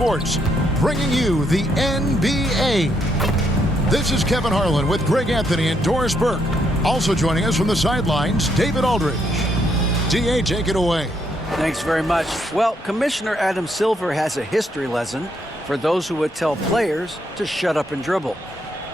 Sports, bringing you the NBA. This is Kevin Harlan with Greg Anthony and Doris Burke. Also joining us from the sidelines, David Aldridge. DA, take it away. Thanks very much. Well, Commissioner Adam Silver has a history lesson for those who would tell players to shut up and dribble.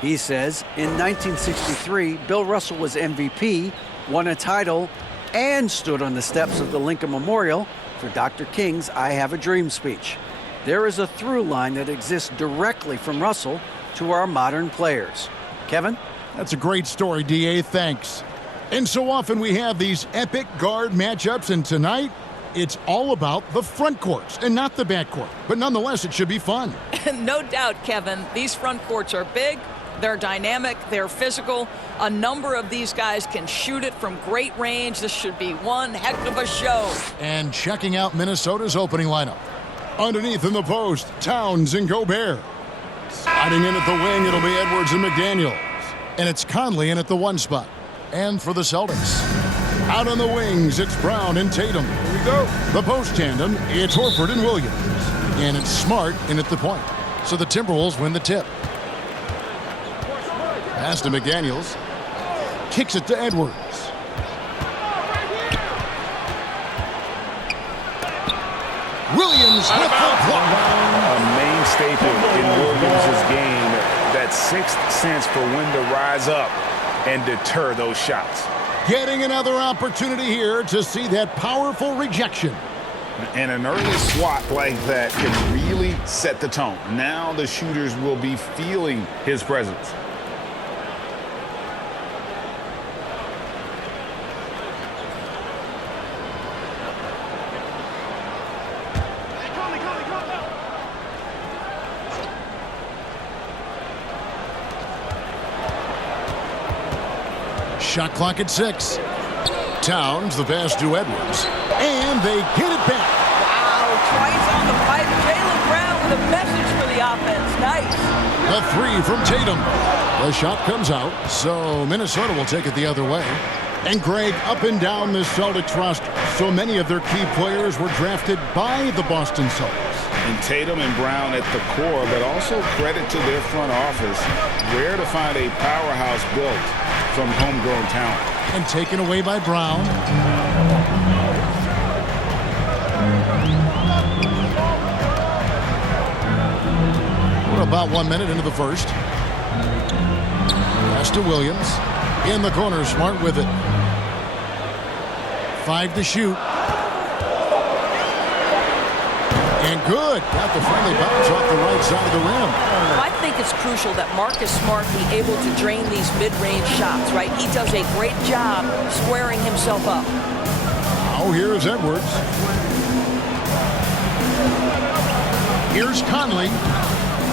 He says in 1963, Bill Russell was MVP, won a title, and stood on the steps of the Lincoln Memorial for Dr. King's I Have a Dream speech. There is a through line that exists directly from Russell to our modern players. Kevin? That's a great story, DA. Thanks. And so often we have these epic guard matchups, and tonight it's all about the front courts and not the back court. But nonetheless, it should be fun. No doubt, Kevin. These front courts are big. They're dynamic, they're physical. A number of these guys can shoot it from great range. This should be one heck of a show. And checking out Minnesota's opening lineup. Underneath in the post, Towns and Gobert. Sliding in at the wing, it'll be Edwards and McDaniels. And it's Conley in at the one spot. And for the Celtics, out on the wings, it's Brown and Tatum. Here we go. The post tandem, it's Horford and Williams. And it's Smart in at the point. So the Timberwolves win the tip. Pass to McDaniels. Kicks it to Edwards. Williams with the block. A main staple in Williams' game. That sixth sense for when to rise up and deter those shots. Getting another opportunity here to see that powerful rejection. And an early swat like that can really set the tone. Now the shooters will be feeling his presence. Shot clock at 6. Towns, the pass to Edwards. And they get it back. Wow, twice on the pipe. Jaylen Brown with a message for the offense. Nice. A three from Tatum. The shot comes out, so Minnesota will take it the other way. And Greg, up and down the Celtics roster, so many of their key players were drafted by the Boston Celtics. And Tatum and Brown at the core, but also credit to their front office. Rare to find a powerhouse built from homegrown talent. And taken away by Brown. We're about 1 minute into the first. Pass to Williams. In the corner, Smart with it. 5 to shoot. And good. Got the friendly bounce off the right side of the rim. I think it's crucial that Marcus Smart be able to drain these mid-range shots, right? He does a great job squaring himself up. Now here's Edwards. Here's Conley.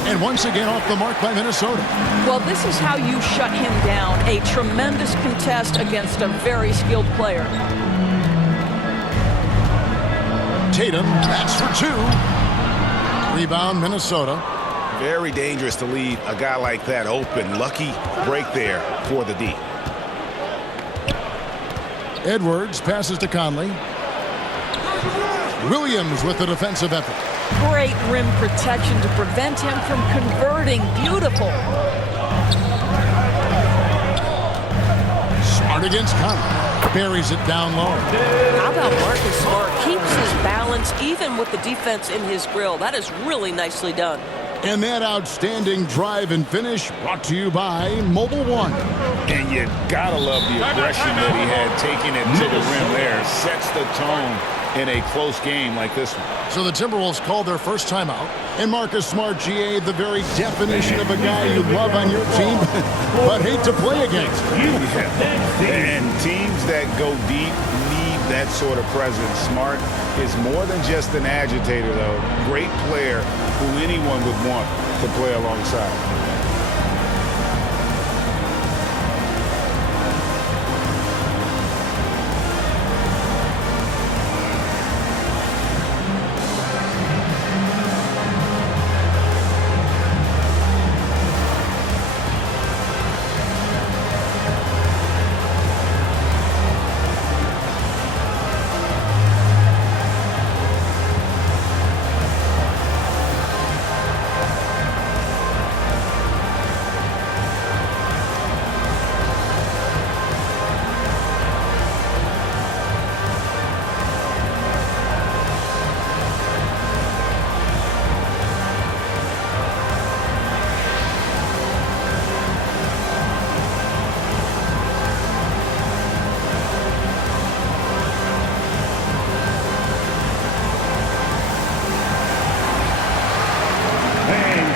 And once again off the mark by Minnesota. Well, this is how you shut him down. A tremendous contest against a very skilled player. Tatum, that's for 2. Rebound, Minnesota. Very dangerous to leave a guy like that open. Lucky break there for the D. Edwards passes to Conley. Williams with the defensive effort. Great rim protection to prevent him from converting. Beautiful. Smart against Conley. Buries it down low. How about Marcus Smart? Keeps his balance even with the defense in his grill. That is really nicely done. And that outstanding drive and finish brought to you by Mobile One. And you gotta love the aggression that he had taking it to the rim there. Sets the tone in a close game like this one. So the Timberwolves called their first timeout. And Marcus Smart, GA, the very definition of a guy you love on your team, but hate to play against. Yeah. And teams that go deep need that sort of presence. Smart is more than just an agitator, though. Great player who anyone would want to play alongside.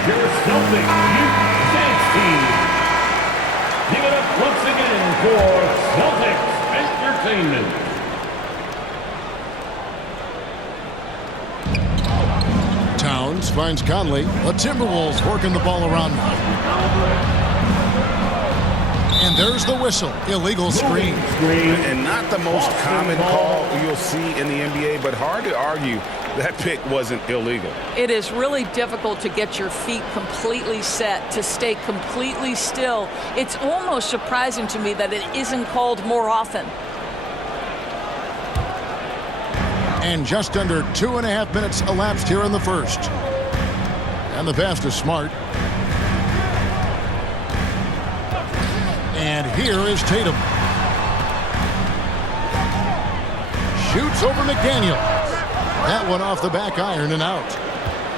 your Celtics Youth Dance Team. Give it up once again for Celtics Entertainment. Towns finds Conley. The Timberwolves working the ball around now. And there's the whistle. Illegal screen. And not the most common call you'll see in the NBA, but hard to argue that pick wasn't illegal. It is really difficult to get your feet completely set, to stay completely still. It's almost surprising to me that it isn't called more often. And just under 2.5 minutes elapsed here in the first. And the pass to Smart. And here is Tatum. Shoots over McDaniel. That one off the back iron and out.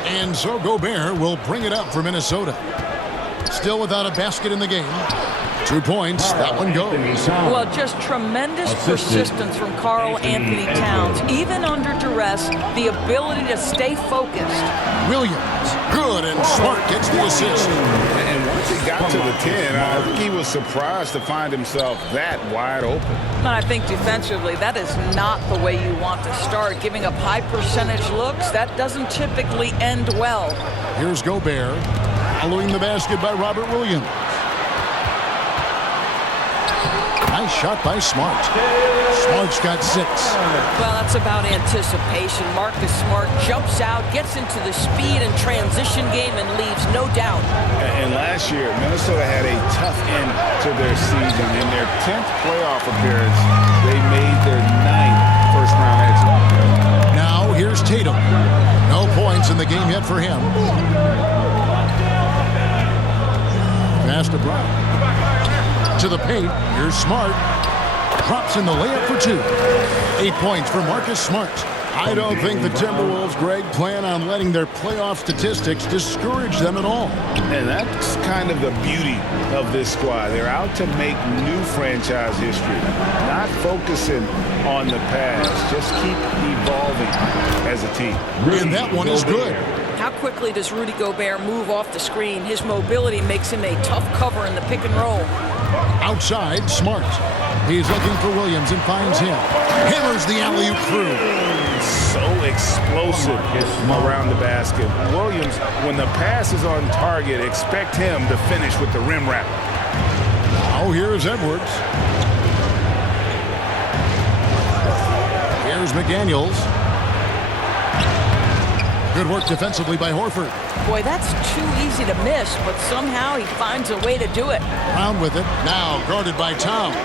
And so Gobert will bring it up for Minnesota. Still without a basket in the game. 2 points. That one goes. Well, just tremendous persistence from Karl Anthony Towns. Even under duress, the ability to stay focused. Williams. Good, and Smart gets the assist. And once he got to the 10, I think he was surprised to find himself that wide open. And I think defensively, that is not the way you want to start. Giving up high percentage looks, that doesn't typically end well. Here's Gobert. Following the basket by Robert Williams. Nice shot by Smart. Smart's got 6. Well, that's about anticipation. Marcus Smart jumps out, gets into the speed and transition game, and leaves no doubt. And last year, Minnesota had a tough end to their season. In their 10th playoff appearance, they made their 9th first-round exit. Now here's Tatum. No points in the game yet for him. Pass to Brown. To the paint. Here's Smart. Drops in the layup for 2. 8 points for Marcus Smart. I don't think the Timberwolves, Greg, plan on letting their playoff statistics discourage them at all. And that's kind of the beauty of this squad. They're out to make new franchise history, not focusing on the past. Just keep evolving as a team. And that one is good. How quickly does Rudy Gobert move off the screen? His mobility makes him a tough cover in the pick and roll. Outside, Smart. He's looking for Williams and finds him. Hammers the alley-oop through. So explosive around the basket. Williams, when the pass is on target, expect him to finish with the rim wrap. Oh, here's Edwards. Here's McDaniels. Good work defensively by Horford. Boy, that's too easy to miss, but somehow he finds a way to do it. Brown with it. Now guarded by Towns.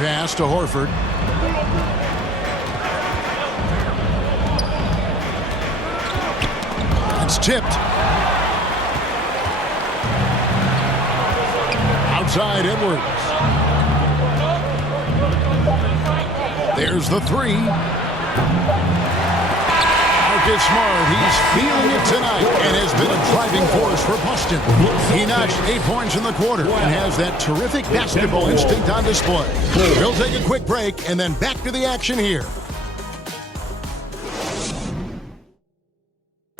Pass to Horford. It's tipped. Outside Edwards. There's the 3. Marcus Smart, he's feeling it tonight and has been a driving force for Boston. He notched 8 points in the quarter and has that terrific basketball instinct on display. We'll take a quick break and then back to the action here.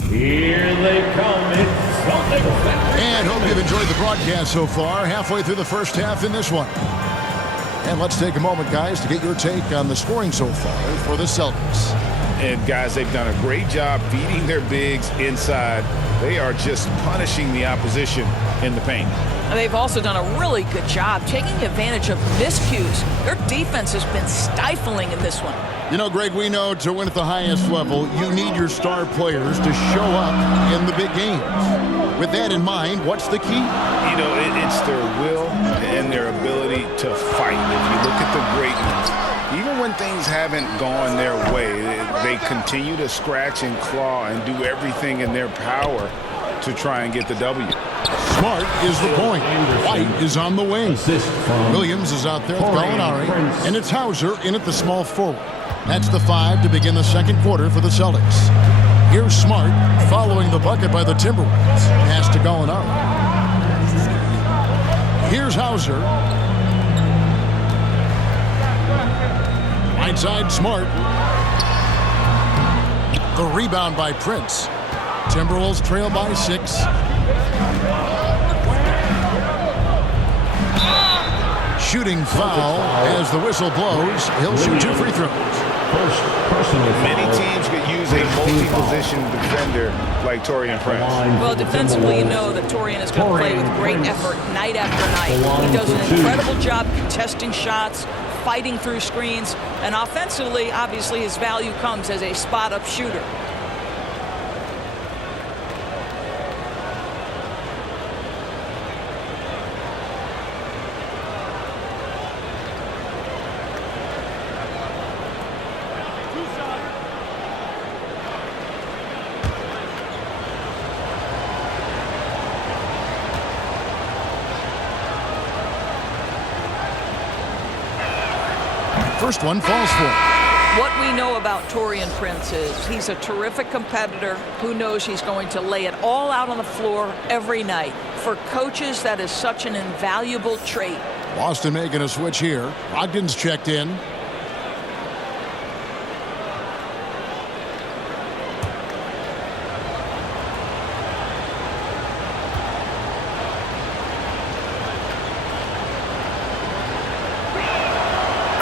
Here they come. It's Celtics. And hope you've enjoyed the broadcast so far. Halfway through the first half in this one. And let's take a moment, guys, to get your take on the scoring so far for the Celtics. And, guys, they've done a great job feeding their bigs inside. They are just punishing the opposition in the paint. And they've also done a really good job taking advantage of miscues. Their defense has been stifling in this one. You know, Greg, we know to win at the highest level, you need your star players to show up in the big games. With that in mind, what's the key? You know, it's their will and their ability to fight. If you look at the great ones, even when things haven't gone their way, they continue to scratch and claw and do everything in their power to try and get the W. Smart is the point. White is on the wing. Williams is out there with Gallinari. And it's Hauser in at the small forward. That's the 5 to begin the second quarter for the Celtics. Here's Smart following the bucket by the Timberwolves. Pass to Gallinari. Here's Hauser. Right side, Smart. The rebound by Prince. Timberwolves trail by 6. Shooting foul as the whistle blows. He'll shoot 2 free throws. Many teams could use a multi-position defender like Taurean Prince. Well, defensively, you know that Taurean is going to play with great effort night after night. He does an incredible job contesting shots, fighting through screens, and offensively, obviously, his value comes as a spot-up shooter. First one falls for him. What we know about Taurean Prince is he's a terrific competitor who knows he's going to lay it all out on the floor every night. For coaches, that is such an invaluable trait. Boston making a switch here. Brogdon's checked in.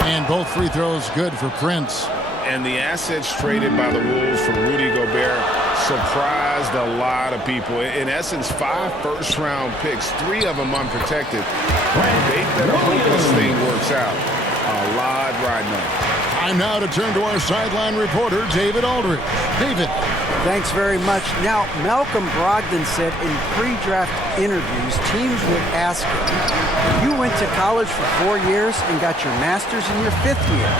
And both free throws good for Prince. And the assets traded by the Wolves for Rudy Gobert surprised a lot of people. In essence, 5 first-round picks, 3 of them unprotected. They better hope this thing works out. A lot riding on. Time now to turn to our sideline reporter, David Aldridge. David. Thanks very much. Now, Malcolm Brogdon said in pre-draft interviews, teams would ask him, you went to college for 4 years and got your master's in your 5th year.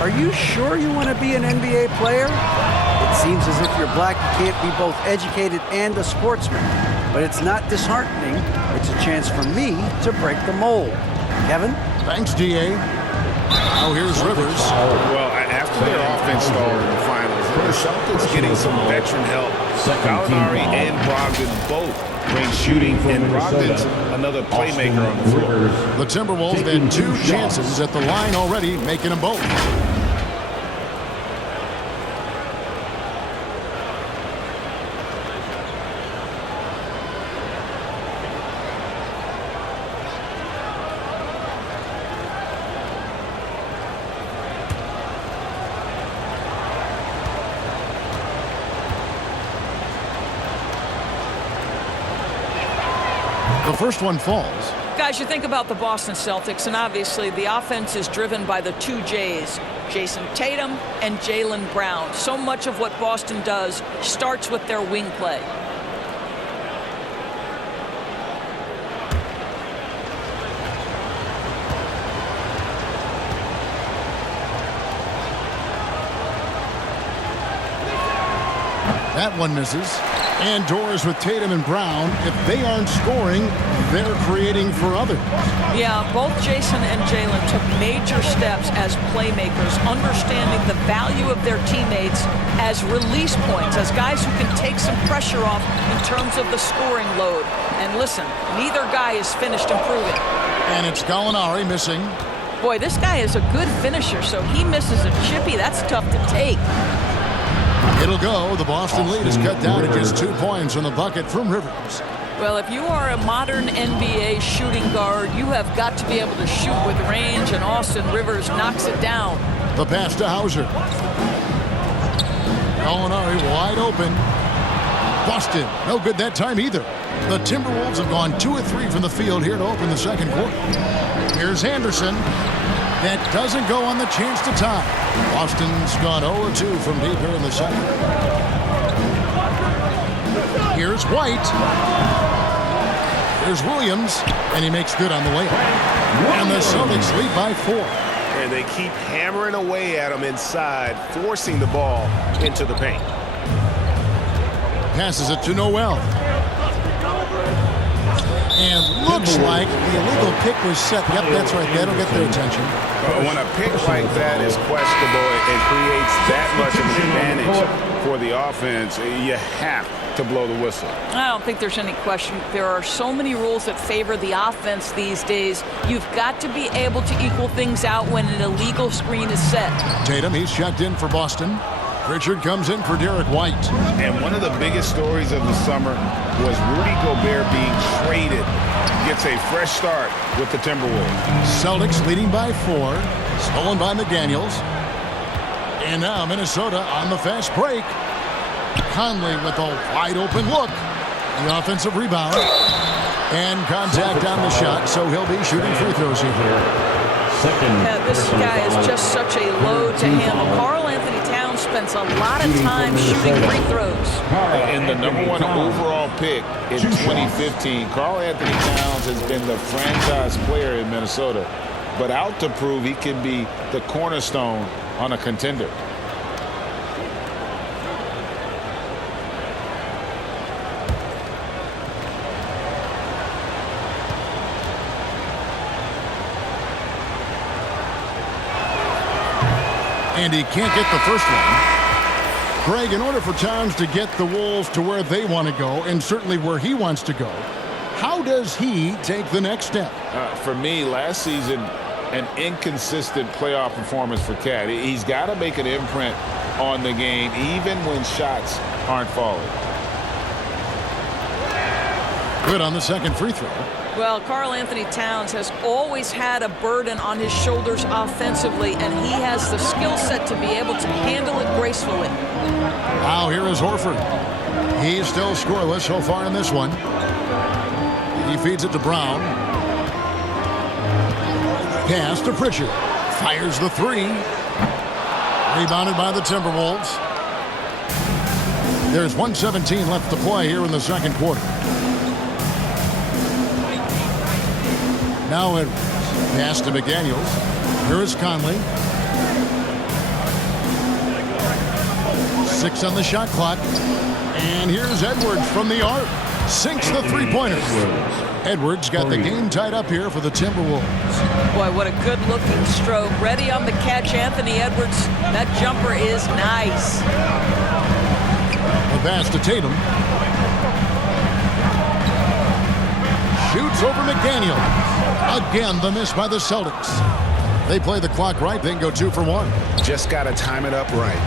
Are you sure you want to be an NBA player? It seems as if you're black, you can't be both educated and a sportsman. But it's not disheartening. It's a chance for me to break the mold. Kevin? Thanks, D.A. Now here's Rivers. Well, after their offense stalled in the finals, the Celtics getting some veteran help. Gallinari and Brogdon both bring shooting, and Brogdon's another playmaker on the floor. The Timberwolves had 2 chances at the line already, making them both. The first one falls. Guys, you think about the Boston Celtics, and obviously the offense is driven by the 2 J's, Jason Tatum and Jaylen Brown. So much of what Boston does starts with their wing play. That one misses. And doors with Tatum and Brown. If they aren't scoring, they're creating for others. Yeah, both Jason and Jaylen took major steps as playmakers, understanding the value of their teammates as release points, as guys who can take some pressure off in terms of the scoring load. And listen, neither guy is finished improving. And it's Gallinari missing. Boy, this guy is a good finisher, so he misses a chippy. That's tough to take. It'll go. The Boston lead is cut down to just 2 points on the bucket from Rivers. Well, if you are a modern NBA shooting guard, you have got to be able to shoot with range, and Austin Rivers knocks it down. The pass to Hauser. Gallinari wide open. Boston, no good that time either. The Timberwolves have gone 2 of 3 from the field here to open the second quarter. Here's Anderson. That doesn't go on the chance to tie. Boston's gone 0-2 from deep here in the second. Here's White. Here's Williams, and he makes good on the layup. And the Celtics lead by 4. And they keep hammering away at him inside, forcing the ball into the paint. Passes it to Noel. And looks like the illegal pick was set. Yep, that's right. That'll get their attention. But when a pick like that is questionable and creates that much of an advantage for the offense, you have to blow the whistle. I don't think there's any question. There are so many rules that favor the offense these days. You've got to be able to equal things out when an illegal screen is set. Tatum, he's checked in for Boston. Pritchard comes in for Derek White. And one of the biggest stories of the summer was Rudy Gobert being traded. Gets a fresh start with the Timberwolves. Celtics leading by 4. Stolen by McDaniels. And now Minnesota on the fast break. Conley with a wide open look. The offensive rebound. And contact on the shot, so he'll be shooting free throws here. Yeah, this guy is just such a load to handle. Karl Anthony Towns spends a lot of time shooting free throws. And the #1 overall pick in 2015, Karl Anthony Towns has been the franchise player in Minnesota, but out to prove he can be the cornerstone on a contender. And he can't get the first one. Greg, in order for Towns to get the Wolves to where they want to go, and certainly where he wants to go, how does he take the next step? For me, last season, an inconsistent playoff performance for Cat. He's got to make an imprint on the game, even when shots aren't falling. Good on the second free throw. Well, Karl Anthony Towns has always had a burden on his shoulders offensively, and he has the skill set to be able to handle it gracefully. Now here is Horford. He's still scoreless so far in this one. He feeds it to Brown. Pass to Pritchard. Fires the 3. Rebounded by the Timberwolves. There's 1:17 left to play here in the second quarter. Now Edwards. Pass to McDaniels. Here is Conley. 6 on the shot clock. And here's Edwards from the arc. Sinks the three-pointer. Edwards got the game tied up here for the Timberwolves. Boy, what a good-looking stroke. Ready on the catch, Anthony Edwards. That jumper is nice. The pass to Tatum. Shoots over McDaniels. Again, the miss by the Celtics. They play the clock right, then go 2 for 1. Just got to time it up right.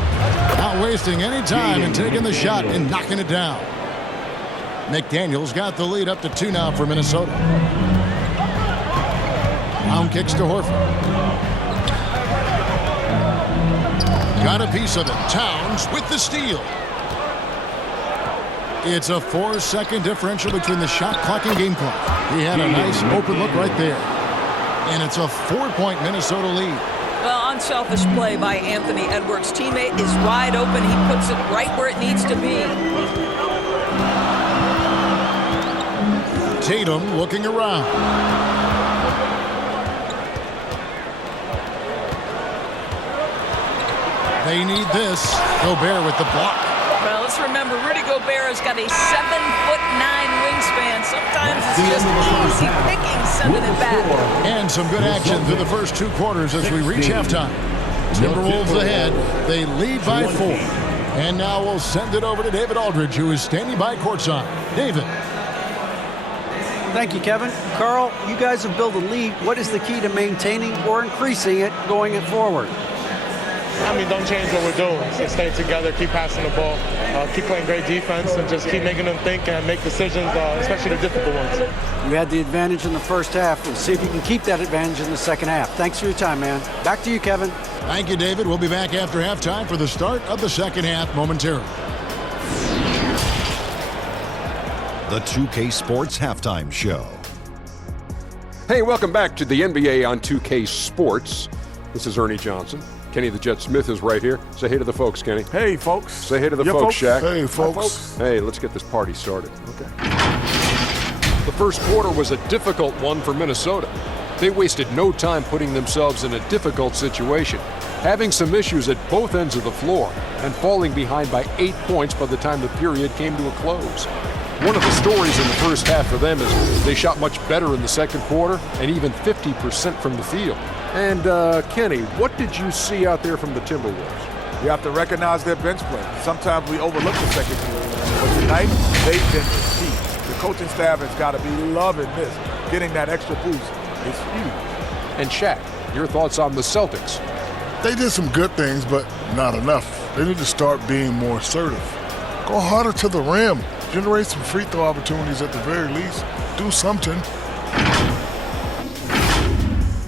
Not wasting any time and taking the shot and knocking it down. McDaniels got the lead up to 2 now for Minnesota. Brown kicks to Horford. Got a piece of it. Towns with the steal. It's a 4-second differential between the shot clock and game clock. He had a nice open look right there. And it's a 4-point Minnesota lead. Well, unselfish play by Anthony Edwards. Teammate is wide open. He puts it right where it needs to be. Tatum looking around. They need this. Gobert with the block. Well, let's remember, Rudy Gobert has got a 7'9" wingspan. Sometimes it's just easy pickings sending it back. And some good action through the first 2 quarters as we reach halftime. Timberwolves ahead. They lead by 4. And now we'll send it over to David Aldridge, who is standing by courtside. David. Thank you, Kevin. Karl, you guys have built a lead. What is the key to maintaining or increasing it going forward? I mean, don't change what we're doing. Just stay together, keep passing the ball, keep playing great defense, and just keep making them think and make decisions, especially the difficult ones. You had the advantage in the first half. We'll see if you can keep that advantage in the second half. Thanks for your time, man. Back to you, Kevin. Thank you, David. We'll be back after halftime for the start of the second half momentarily. The 2K Sports Halftime Show. Hey, welcome back to the NBA on 2K Sports. This is Ernie Johnson. Kenny the Jet Smith is right here. Say hey to the folks, Kenny. Hey, folks. Say hey to the folks, Shaq. Hey, folks. Hey, let's get this party started. Okay. The first quarter was a difficult one for Minnesota. They wasted no time putting themselves in a difficult situation, having some issues at both ends of the floor, and falling behind by 8 points by the time the period came to a close. One of the stories in the first half for them is they shot much better in the second quarter and even 50% from the field. And, Kenny, what did you see out there from the Timberwolves? You have to recognize their bench play. Sometimes we overlook the second unit. But tonight, they've been key. The coaching staff has got to be loving this. Getting that extra boost is huge. And, Shaq, your thoughts on the Celtics? They did some good things, but not enough. They need to start being more assertive. Go harder to the rim. Generate some free throw opportunities at the very least. Do something.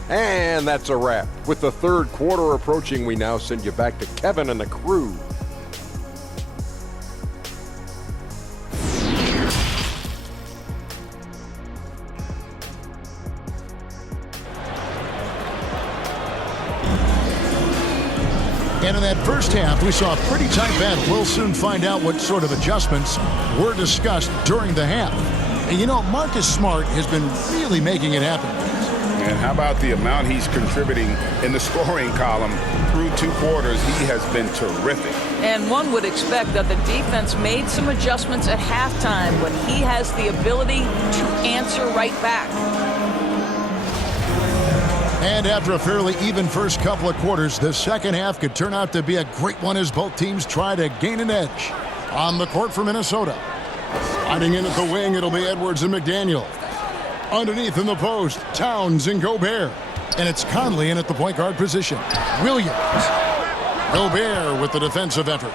And that's a wrap. With the third quarter approaching, we now send you back to Kevin and the crew. And in that first half, we saw a pretty tight battle. We'll soon find out what sort of adjustments were discussed during the half. And you know, Marcus Smart has been really making it happen. And how about the amount he's contributing in the scoring column through 2 quarters? He has been terrific. And one would expect that the defense made some adjustments at halftime when he has the ability to answer right back. And after a fairly even first couple of quarters, the second half could turn out to be a great one as both teams try to gain an edge. On the court for Minnesota. Sliding in at the wing, it'll be Edwards and McDaniel. Underneath in the post, Towns and Gobert. And it's Conley in at the point guard position. Williams. Gobert with the defensive effort.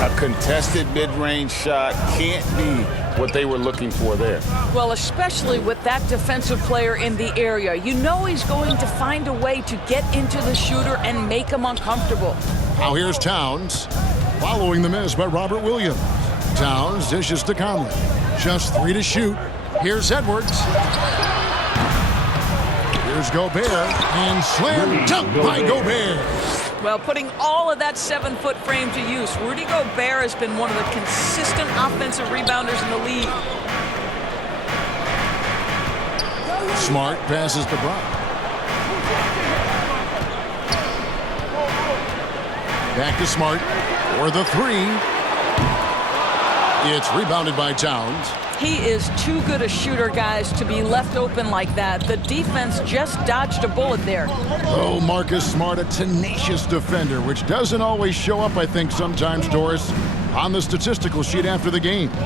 A contested mid-range shot can't be what they were looking for there. Well, especially with that defensive player in the area. You know he's going to find a way to get into the shooter and make him uncomfortable. Now here's Towns. Following the miss by Robert Williams. Towns dishes to Conley. Just 3 to shoot. Here's Edwards. Here's Gobert. And slam dunk by Gobert. Well, putting all of that 7-foot frame to use, Rudy Gobert has been one of the consistent offensive rebounders in the league. Smart passes to Brown. Back to Smart for the 3. It's rebounded by Towns. He is too good a shooter, guys, to be left open like that. The defense just dodged a bullet there. Oh, Marcus Smart, a tenacious defender, which doesn't always show up, I think, sometimes, Doris, on the statistical sheet after the games.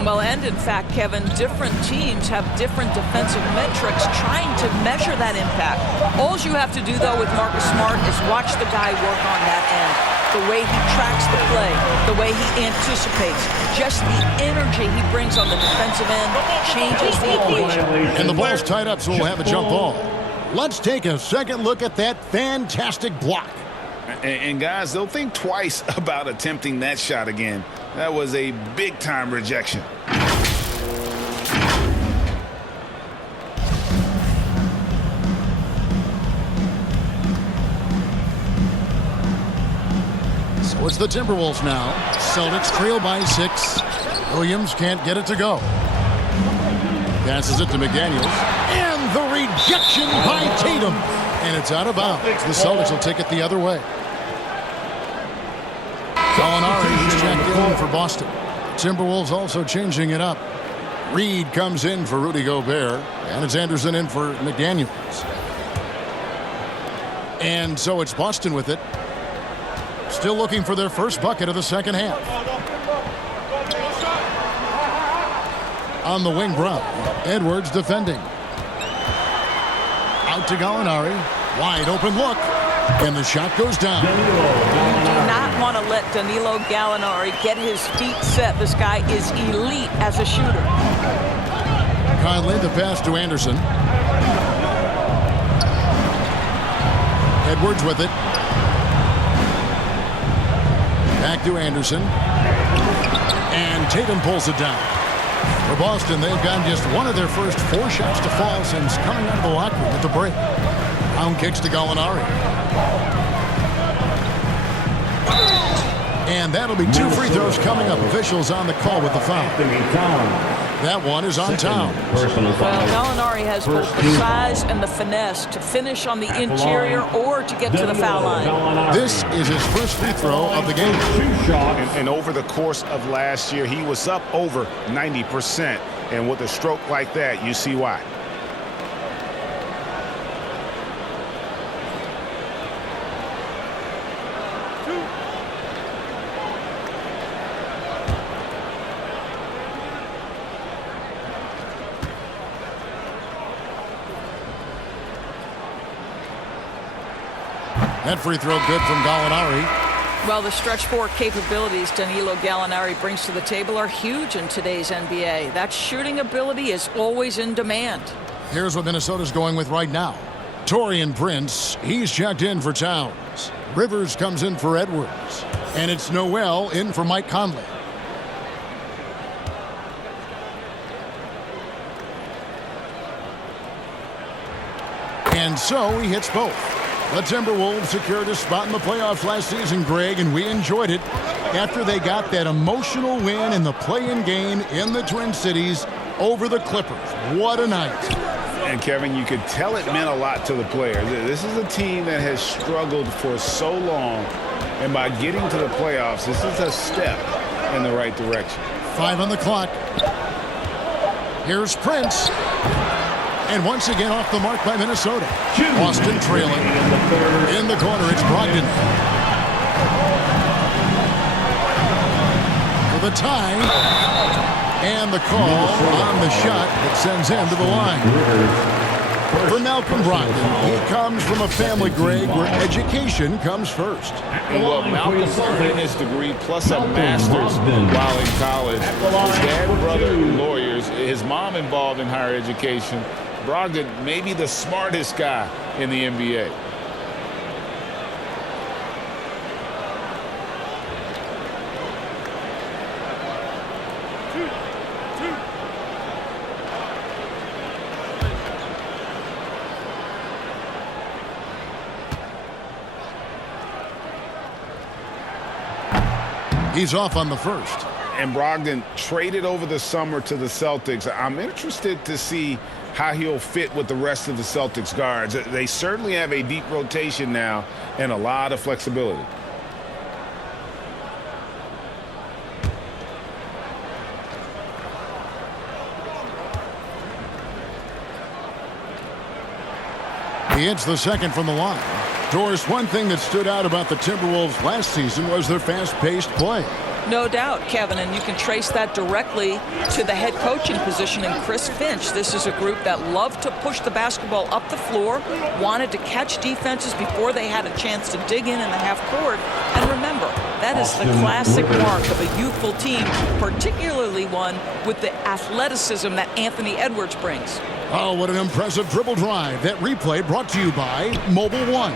Well, and in fact, Kevin, different teams have different defensive metrics trying to measure that impact. All you have to do, though, with Marcus Smart is watch the guy work on that end. The way he tracks the play, the way he anticipates, just the energy he brings on the defensive end changes the equation. And the ball's tied up, so we'll have a jump ball. Let's take a second look at that fantastic block. And guys, they'll think twice about attempting that shot again. That was a big-time rejection. So it's the Timberwolves now. Celtics trail by 6. Williams can't get it to go. Passes it to McDaniels. And the rejection by Tatum. And it's out of bounds. The Celtics will take it the other way. Gallinari is checked in for Boston. Timberwolves also changing it up. Reed comes in for Rudy Gobert. And it's Anderson in for McDaniels. And so it's Boston with it. Still looking for their first bucket of the second half. On the wing, Brown. Edwards defending. Out to Gallinari. Wide open look. And the shot goes down. You do not want to let Danilo Gallinari get his feet set. This guy is elite as a shooter. Conley, the pass to Anderson. Edwards with it. Back to Anderson. And Tatum pulls it down. For Boston, they've gotten just one of their first 4 shots to fall since coming out of the locker room at the break. Brown kicks to Gallinari. And that'll be 2 free throws coming up. Officials on the call with the foul. That one is on Towns. Well, Gallinari has both the size and the finesse to finish on the interior or to get to the foul line. This is his first free throw of the game. And over the course of last year, he was up over 90%. And with a stroke like that, you see why. That free throw good from Gallinari. Well, the stretch four capabilities Danilo Gallinari brings to the table are huge in today's NBA. That shooting ability is always in demand. Here's what Minnesota's going with right now. Taurean Prince, he's checked in for Towns. Rivers comes in for Edwards. And it's Noel in for Mike Conley. And so he hits both. The Timberwolves secured a spot in the playoffs last season, Greg, and we enjoyed it after they got that emotional win in the play-in game in the Twin Cities over the Clippers. What a night. And, Kevin, you could tell it meant a lot to the players. This is a team that has struggled for so long, and by getting to the playoffs, this is a step in the right direction. 5 on the clock. Here's Prince. And once again off the mark by Minnesota. Boston trailing. In the corner, it's Brogdon. For the tie. And the call on the shot that sends him to the line. For Malcolm Brogdon, he comes from a family, Greg, where education comes first. Well, Malcolm earned his degree plus a master's while in college. His dad and brother lawyers, his mom involved in higher education. Brogdon may be the smartest guy in the NBA. He's off on the first. And Brogdon traded over the summer to the Celtics. I'm interested to see how he'll fit with the rest of the Celtics guards. They certainly have a deep rotation now and a lot of flexibility. He hits the second from the line. Doris, one thing that stood out about the Timberwolves last season was their fast-paced play. No doubt, Kevin, and you can trace that directly to the head coaching position in Chris Finch. This is a group that loved to push the basketball up the floor, wanted to catch defenses before they had a chance to dig in the half court. And remember, that is the classic mark of a youthful team, particularly one with the athleticism that Anthony Edwards brings. Oh, what an impressive dribble drive. That replay brought to you by Mobile One.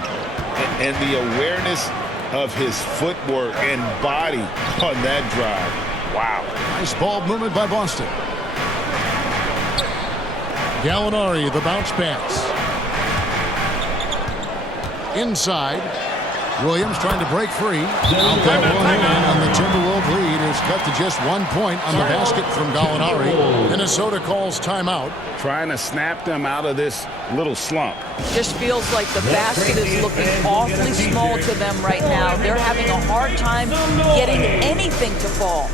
And the awareness of his footwork and body on that drive. Wow. Nice ball movement by Boston. Gallinari, the bounce pass. Inside. Williams trying to break free. Out that one in, and the Timberwolves lead is cut to just 1 point on the basket from Gallinari. Minnesota calls timeout. Trying to snap them out of this little slump. Just feels like the basket is looking awfully small to them right now. They're having a hard time getting anything to fall.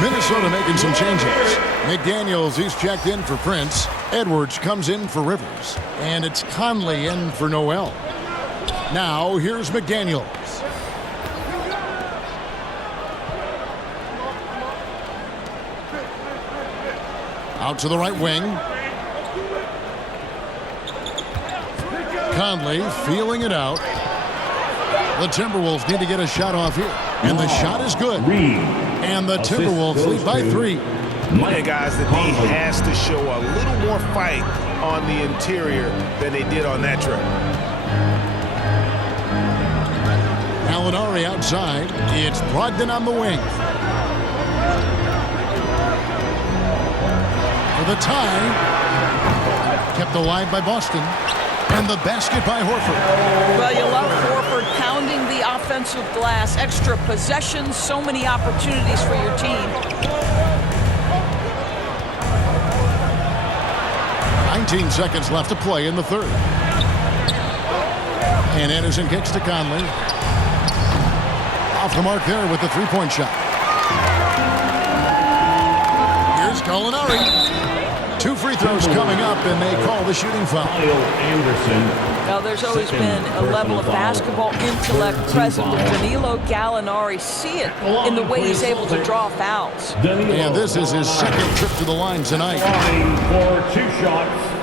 Minnesota making some changes. McDaniels, he's checked in for Prince. Edwards comes in for Rivers. And it's Conley in for Noel. Now, here's McDaniels. Out to the right wing. Conley feeling it out. The Timberwolves need to get a shot off here. And the shot is good. And the Timberwolves lead by 3. And guys, the D has to show a little more fight on the interior than they did on that trip. Gallinari outside. It's Brogdon on the wing. For the tie. Kept alive by Boston. And the basket by Horford. Well, you love Horford pounding the offensive glass. Extra possessions, so many opportunities for your team. 19 seconds left to play in the third. And Anderson kicks to Conley. Off the mark there with the three-point shot. Here's Gallinari. 2 free throws coming up, and they call the shooting foul. Now, there's always been a level of basketball intellect present with Danilo Gallinari. See it in the way he's able to draw fouls. And this is his second trip to the line tonight. For 2 shots.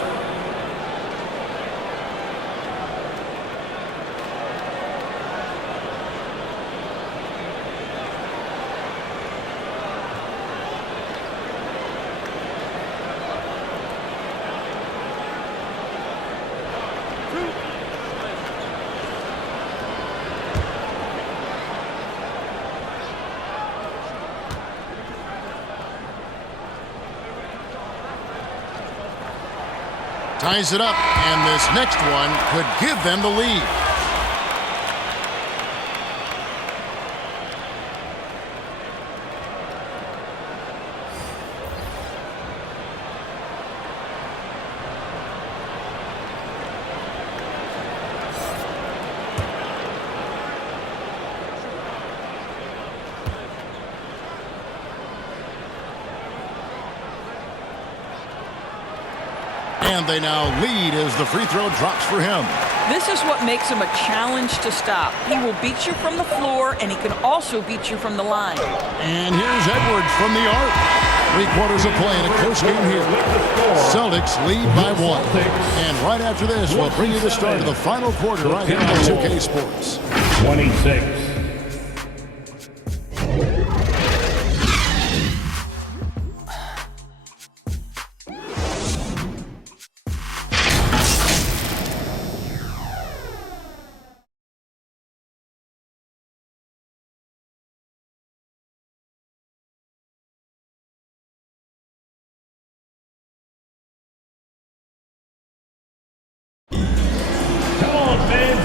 Ties it up, and this next one could give them the lead. And they now lead as the free throw drops for him. This is what makes him a challenge to stop. He will beat you from the floor, and he can also beat you from the line. And here's Edwards from the arc. 3 quarters of play in a close game here. Celtics lead by 1. And right after this, we'll bring you the start of the final quarter right here on 2K Sports. 26.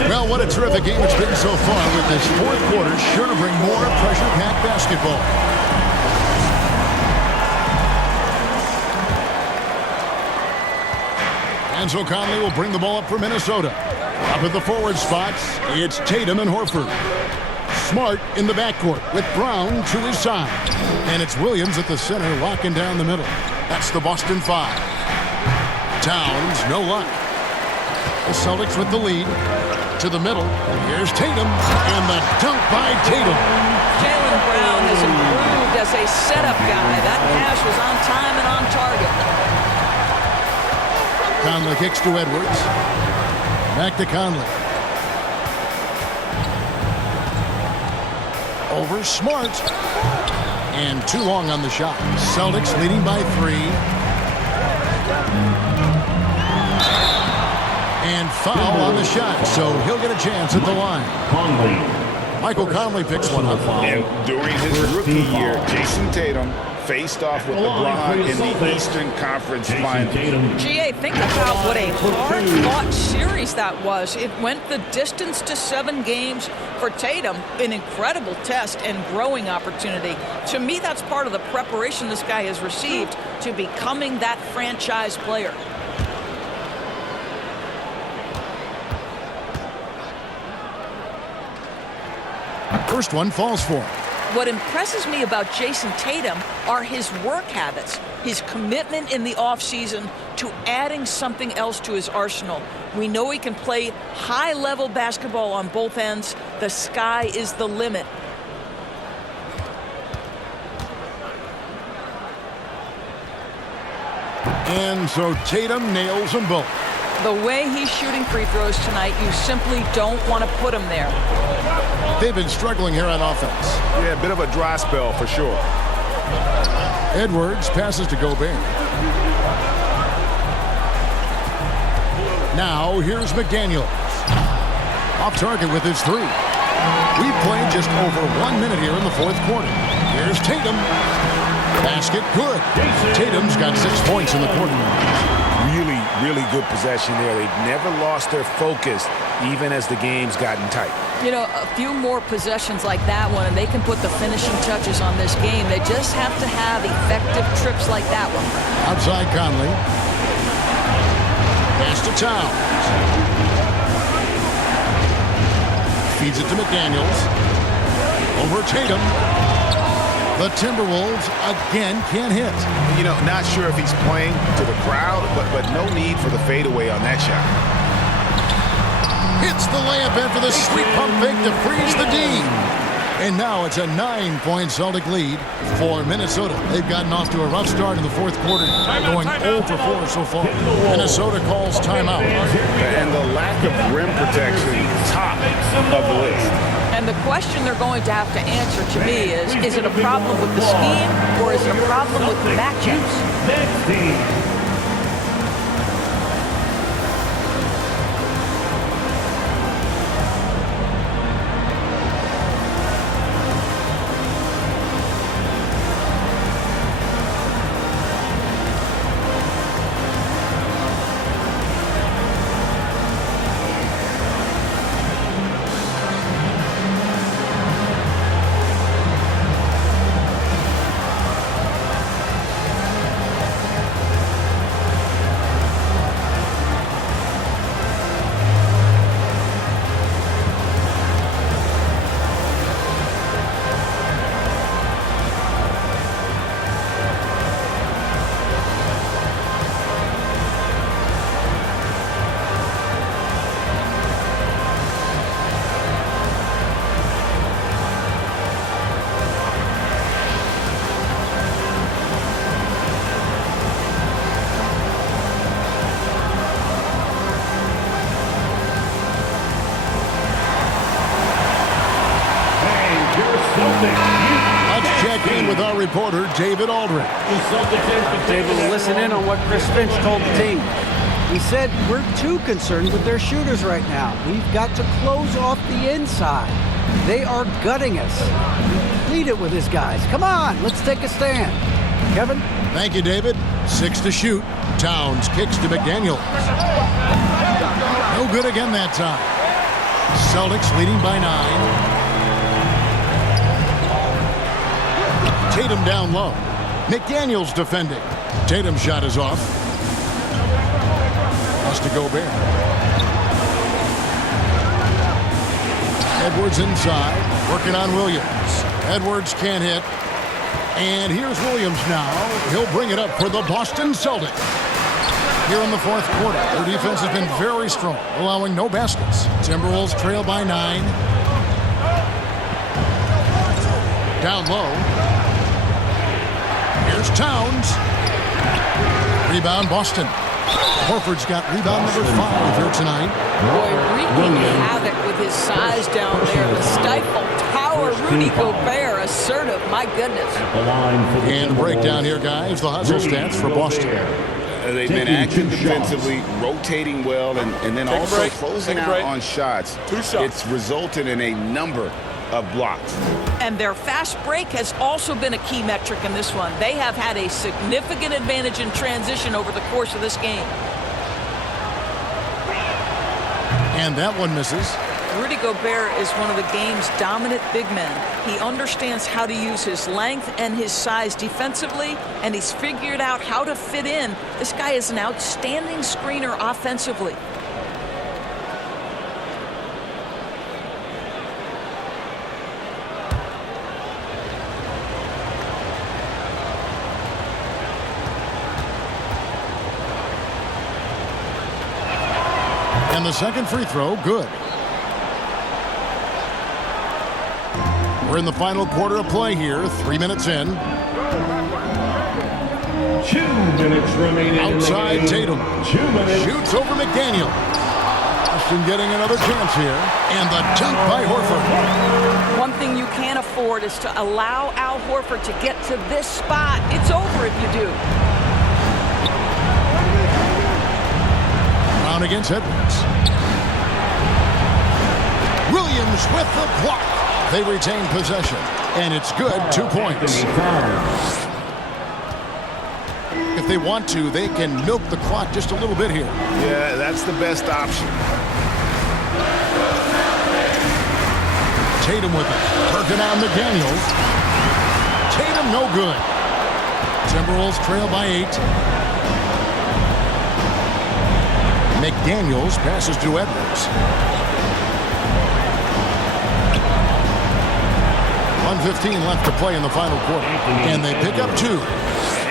Well, what a terrific game it's been so far, with this fourth quarter sure to bring more pressure-packed basketball. And so Conley will bring the ball up for Minnesota. Up at the forward spots, it's Tatum and Horford. Smart in the backcourt with Brown to his side. And it's Williams at the center locking down the middle. That's the Boston 5. Towns, no luck. The Celtics with the lead. To the middle. Here's Tatum. And the dunk by Tatum. Jaylen Brown has improved as a setup guy. That pass was on time and on target. Conley kicks to Edwards. Back to Conley. Over Smart. And too long on the shot. Celtics leading by 3. And foul on the shot, so he'll get a chance at the line. Michael Conley picks one up. And during his rookie year, Jason Tatum faced off with LeBron in the Eastern Conference Finals. GA, think about what a hard-fought series that was. It went the distance to 7 games for Tatum. An incredible test and growing opportunity. To me, that's part of the preparation this guy has received to becoming that franchise player. First one falls for him. What impresses me about Jason Tatum are his work habits, his commitment in the offseason to adding something else to his arsenal. We know he can play high-level basketball on both ends. The sky is the limit. And so Tatum nails them both. The way he's shooting free throws tonight, you simply don't want to put him there. They've been struggling here on offense. Yeah, a bit of a dry spell for sure. Edwards passes to Gobert. Now here's McDaniels. Off target with his three. We've played just over 1 minute here in the fourth quarter. Here's Tatum. Basket good. Tatum's got 6 points in the quarter. Really, really good possession there. They've never lost their focus, even as the game's gotten tight. You know, a few more possessions like that one, and they can put the finishing touches on this game. They just have to have effective trips like that one. Outside Conley. Pass to Towns. Feeds it to McDaniels. Over Tatum. The Timberwolves again can't hit. You know, not sure if he's playing to the crowd, but no need for the fadeaway on that shot. Hits the layup in for the sweet pump fake to freeze the D. And now it's a 9-point Celtic lead for Minnesota. They've gotten off to a rough start in the fourth quarter, going 0 for 4 so far. Minnesota calls timeout. And the lack of rim protection, top of the list. And the question they're going to have to answer to me is it a problem with the scheme or is it a problem with the matchups? Next team. Let's check in with our reporter, David Aldridge. David, listen in on what Chris Finch told the team. He said, we're too concerned with their shooters right now. We've got to close off the inside. They are gutting us. He pleaded with his guys. Come on, let's take a stand. Kevin? Thank you, David. 6 to shoot. Towns kicks to McDaniel. No good again that time. Celtics leading by 9. Tatum down low. McDaniels defending. Tatum's shot is off. Pass to Gobert. Edwards inside. Working on Williams. Edwards can't hit. And here's Williams now. He'll bring it up for the Boston Celtics. Here in the fourth quarter, their defense has been very strong, allowing no baskets. Timberwolves trail by 9. Down low. Here's Towns. Rebound, Boston. Horford's got rebound number 5 here tonight. Boy, wreaking havoc with his size down there. The stifle tower, Rudy Gobert, assertive, my goodness. And the breakdown here, guys, the hustle stats for Boston. They've been active defensively, rotating well, and then also closing out on shots. 2 shots. It's resulted in a number of blocks. And their fast break has also been a key metric in this one. They have had a significant advantage in transition over the course of this game. And that one misses. Rudy Gobert is one of the game's dominant big men. He understands how to use his length and his size defensively, and he's figured out how to fit in. This guy is an outstanding screener offensively. And the second free throw, good. We're in the final quarter of play here, 3 minutes in. 2 minutes remaining. Outside Tatum. 2 minutes. Shoots over McDaniel. A Boston getting another chance here. And the dunk by Horford. One thing you can't afford is to allow Al Horford to get to this spot. It's over if you do. Brown against Edwards. Williams with the block. They retain possession. And it's good. 2 points. If they want to, they can milk the clock just a little bit here. Yeah, that's the best option. Tatum with it. Perking out McDaniels. Tatum no good. Timberwolves trail by 8. McDaniels passes to Edwards. 1:15 left to play in the final quarter. And they pick up 2.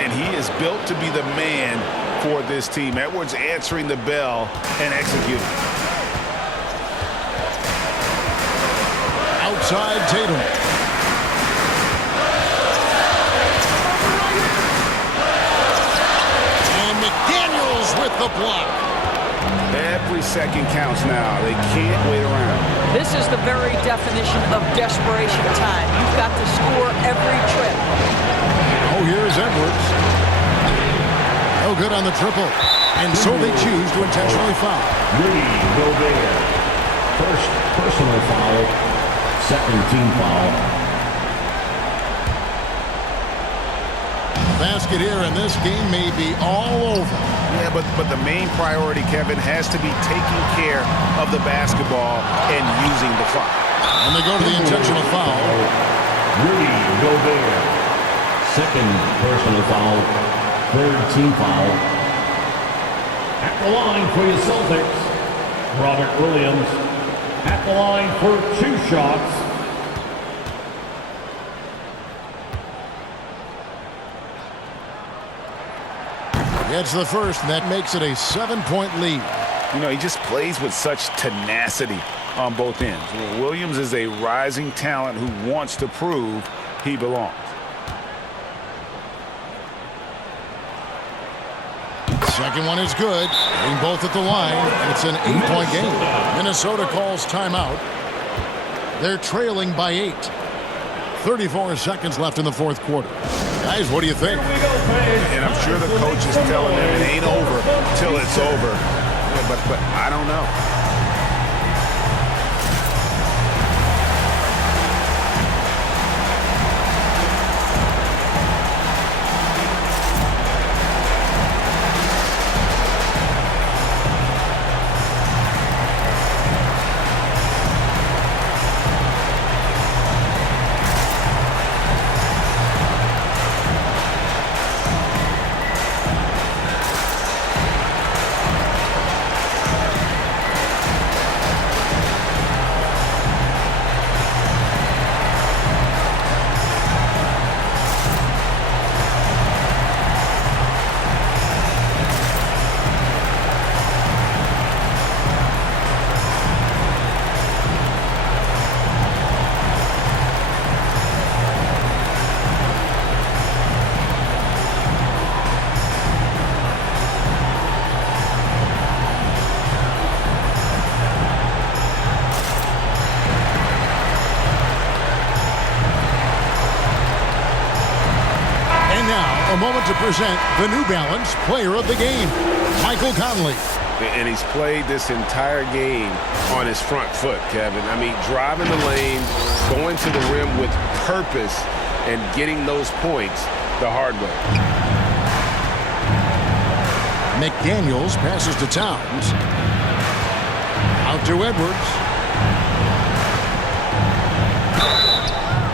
And he is built to be the man for this team. Edwards answering the bell and executing. Outside Tatum. And McDaniels with the block. Every second counts now. They can't wait around. This is the very definition of desperation time. You've got to score every trip. Oh, here's Edwards. No good on the triple. And so they choose to intentionally foul. Rudy Gobert. First personal foul. Second team foul. Basket here, and this game may be all over. Yeah, but the main priority, Kevin, has to be taking care of the basketball and using the clock. And they go to the intentional foul. Rudy Gobert. Second personal foul. Third team foul. At the line for your Celtics, Robert Williams. At the line for 2 shots. Gets the first, and that makes it a 7-point lead. You know, he just plays with such tenacity on both ends. Williams is a rising talent who wants to prove he belongs. Second one is good. Hitting both at the line. It's an 8-point game. Minnesota calls timeout. They're trailing by 8. 34 seconds left in the fourth quarter. Guys, what do you think? And I'm sure the coach is telling them it ain't over till it's over. Yeah, but I don't know. A moment to present the New Balance Player of the Game, Michael Conley. And he's played this entire game on his front foot, Kevin. I mean, driving the lane, going to the rim with purpose, and getting those points the hard way. McDaniels passes to Towns. Out to Edwards.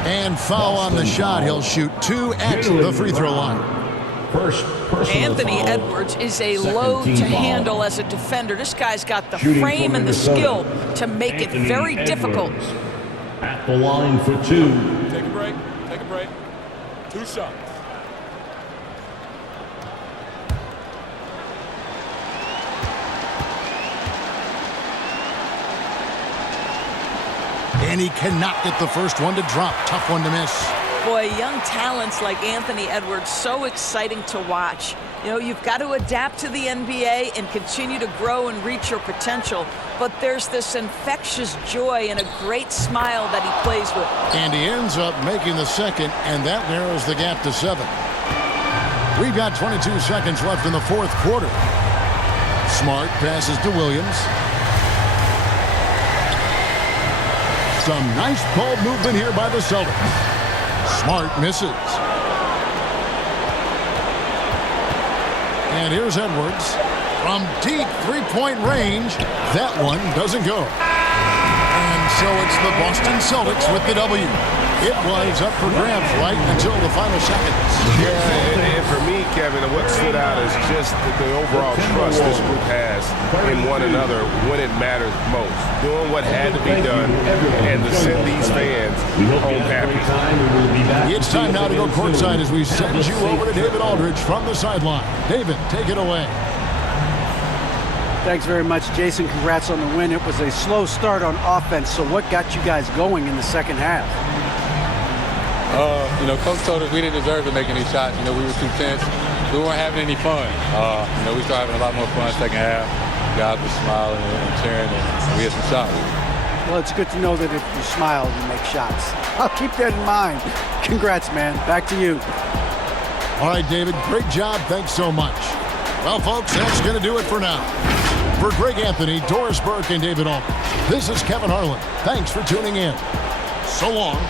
And foul on the shot. He'll shoot 2 at the free throw line. Anthony Edwards is a load to handle as a defender. This guy's got the frame and the skill to make it very difficult. At the line for 2. Take a break. Take a break. 2 shots. And he cannot get the first one to drop. Tough one to miss. Boy, young talents like Anthony Edwards, so exciting to watch. You know, you've got to adapt to the NBA and continue to grow and reach your potential. But there's this infectious joy and a great smile that he plays with. And he ends up making the second, and that narrows the gap to 7. We've got 22 seconds left in the fourth quarter. Smart passes to Williams. Some nice ball movement here by the Celtics. Smart misses. And here's Edwards. From deep three-point range, that one doesn't go. And so it's the Boston Celtics with the W. It was up for grabs right until the final seconds. Yeah, and for me, Kevin, what stood out is just the overall trust this group has in one another when it matters most. Doing what had to be done and to send these fans home happy. It's time now to go courtside as we send you over to David Aldridge from the sideline. David, take it away. Thanks very much, Jason. Congrats on the win. It was a slow start on offense, so what got you guys going in the second half? You know, Coach told us we didn't deserve to make any shots. You know, we were too tense. We weren't having any fun. You know, we started having a lot more fun second half. Guys were smiling and cheering, and we had some shots. Well, it's good to know that if you smile, you make shots. I'll keep that in mind. Congrats, man. Back to you. All right, David, great job. Thanks so much. Well, folks, that's going to do it for now. For Greg Anthony, Doris Burke, and David Aldridge, this is Kevin Harlan. Thanks for tuning in. So long.